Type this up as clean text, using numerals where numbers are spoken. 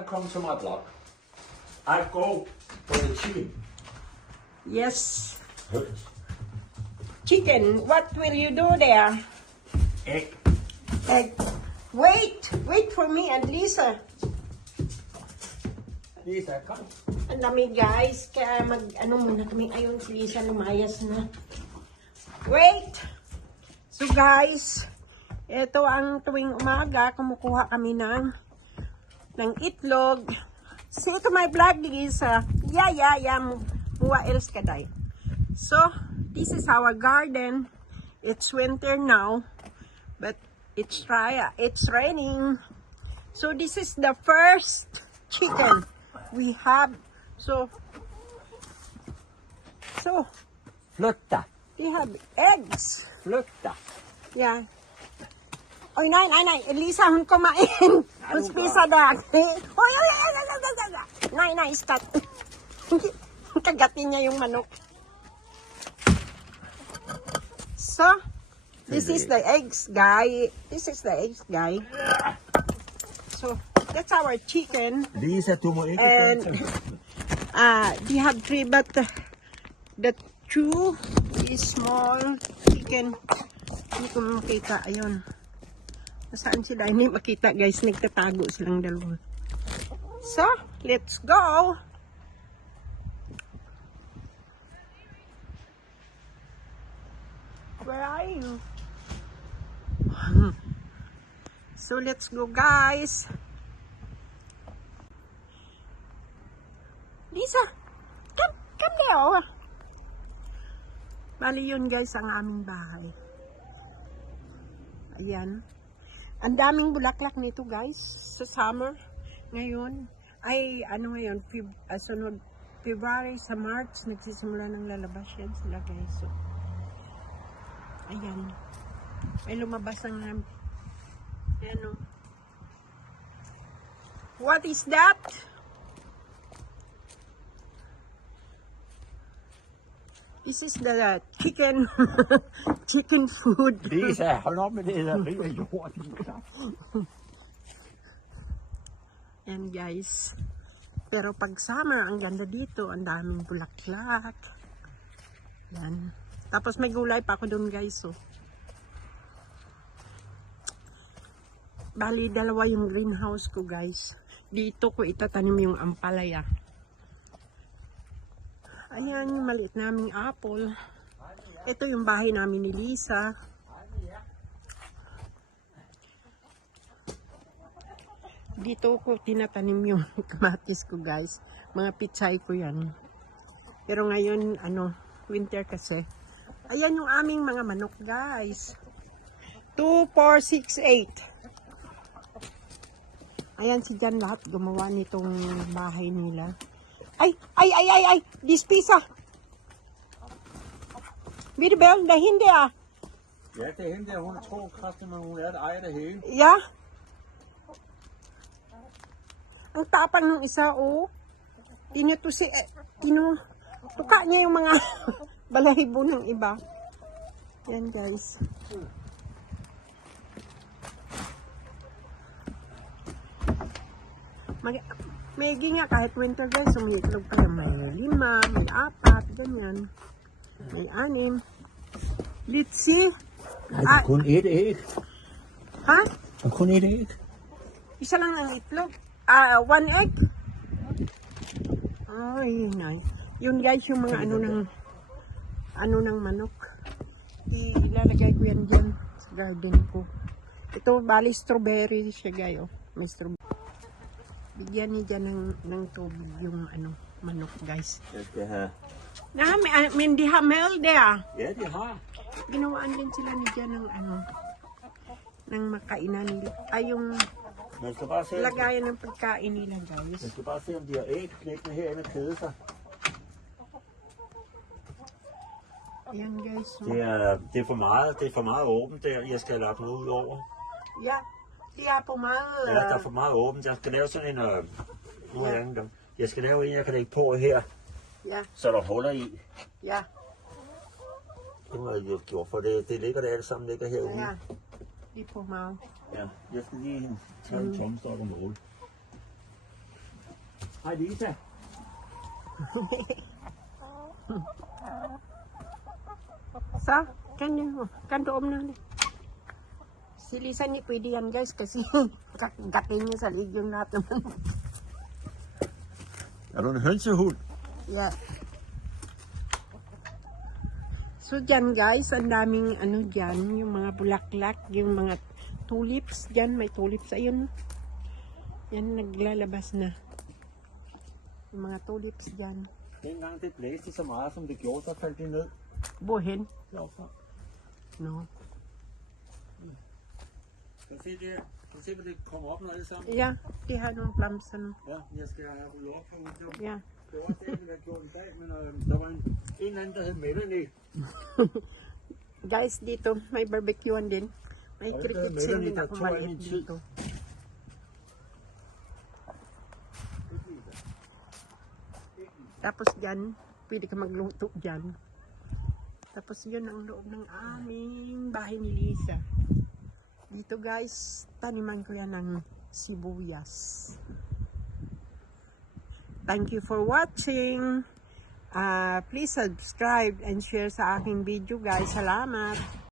Welcome to my blog. I go for the chicken. Yes. Chicken, what will you do there? Egg. Egg. Wait for me and Lisa. Lisa, come. Ang dami guys, kaya muna kami. Ayun, si Lisa lumayas na. Wait! So guys, ito ang tuwing umaga, kumukuha kami ng itlog. See to my vlog, Lisa. Yeah. Muwa else kaday. So, this is our garden. It's winter now, but it's raining. So, this is the first chicken we have. So Flytta. we have eggs. Flytta. Yeah. Oy, nay. Elisa, hun kumain. Hun spisa da. Oy. Nay, stop. Kagatin niya yung manok. So, this is the eggs, guy. So, that's our chicken. Lisa, du må ikke And we have 3, but the 2 is small chicken. Hindi ko makita. Ayun. Nasaan sila? Hindi makita, guys. Nagtatago silang dalawa. So, let's go. Where are you? So, let's go, guys. Lisa, come there. Bali yun guys ang aming bahay. Ayan. Ang daming bulaklak nito guys sa summer. Ngayon, ay ano ngayon, sunod February sa March, nagsisimula ng lalabas yan sila guys. So, ayan. May lumabas ang ano. What is that? This is the chicken food. Lisa, hold op med det der rig af jord. And guys, pero pag summer, ang ganda dito, ang daming bulaklak. Yan. Tapos may gulay pa ako doon guys. So. Bali, 2 yung greenhouse ko guys. Dito ko itatanim yung ampalaya. Ayan yung maliit naming apple. Ito yung bahay namin ni Lisa. Dito ko tinatanim yung kamatis ko guys. Mga pitsay ko yan. Pero ngayon, winter kasi. Ayan yung aming mga manok guys. 2, 4, 6, 8. Ayan si Jan lahat gumawa nitong bahay nila. Ay! This pizza! Ved du hvad, der er hende der? Ja, det er hende der. Hun tror kraftigt, men hun er det ejer det hele. Ja. Ang tapang ng isa, oh. Tuka niya yung mga balahibo ng iba. Yan, guys. May nga kahit winter guys, may itlog pa yan. May 5, may 4, ganyan. May 6. Let's see. Nej, kun et æg. Ha? Kun et æg. Isa lang ang itlog. 1 egg. Ay, nay. Yun guys, yung mga ano ng manok. Ilalagay ko yan dyan sa garden ko. Ito, bali strawberry siya guys. May strawberry. Bigyan niya dyan ng tubig yung manok guys. Jeg skal have... Men de har mel der. Ja, de har. Ginawaan din sila ni dyan ng makainan nila. Ay, yung Man skal bare se, lagayan ng pagkain nila guys. man skal bare se, om de har æg knækkende herinde og kede sig. Ayan guys. Det er for meget åbent der. Jeg skal have lagt noget ud over. Ja, de er på meget... Ja, der er for meget åbent. Jeg skal lave sådan en... Nu er jeg dem. Jeg skal lave en, jeg kan lægge på her. Ja, Så der huller i. ja, Det må jeg lige have gjort, for det ligger der alle sammen ligger herude. ja. De er på meget. Ja, jeg skal lige tage en tomstok og måle. Hej Lisa. Sa? Kan doon na. Si Lisa hindi pwede yan guys kasi gatin niya sa lig yung lahat naman. Er du en hønsehund? Yeah. So dyan guys, ang daming ano dyan, yung mga bulaklak, yung mga tulips dyan, may tulips ayun. Yan naglalabas na. Yung mga tulips dyan. Dengang det blæste så meget, som det gjorde, så faldt det ned. Hvorhen? Hvorfor? No. Kan du se det? Kan du se, hvor det kommer op nu alle sammen? Ja, de har nogle blomster nu. Ja, jeg skal have rullet op herude. Ja. Det var også det, vi havde gjort i dag, men der var en eller anden, der hed Melanie. Guys, dito may barbecuean din. May Okay, cricket meron scene din dito, ako two maliit in two. dito. Tapos dyan, pwede ka magluto dyan. Tapos yun ang loob ng aming bahay ni Lisa. Dito guys, taniman ko yan ng sibuyas. Thank you for watching. Please subscribe and share sa aking video guys. Salamat.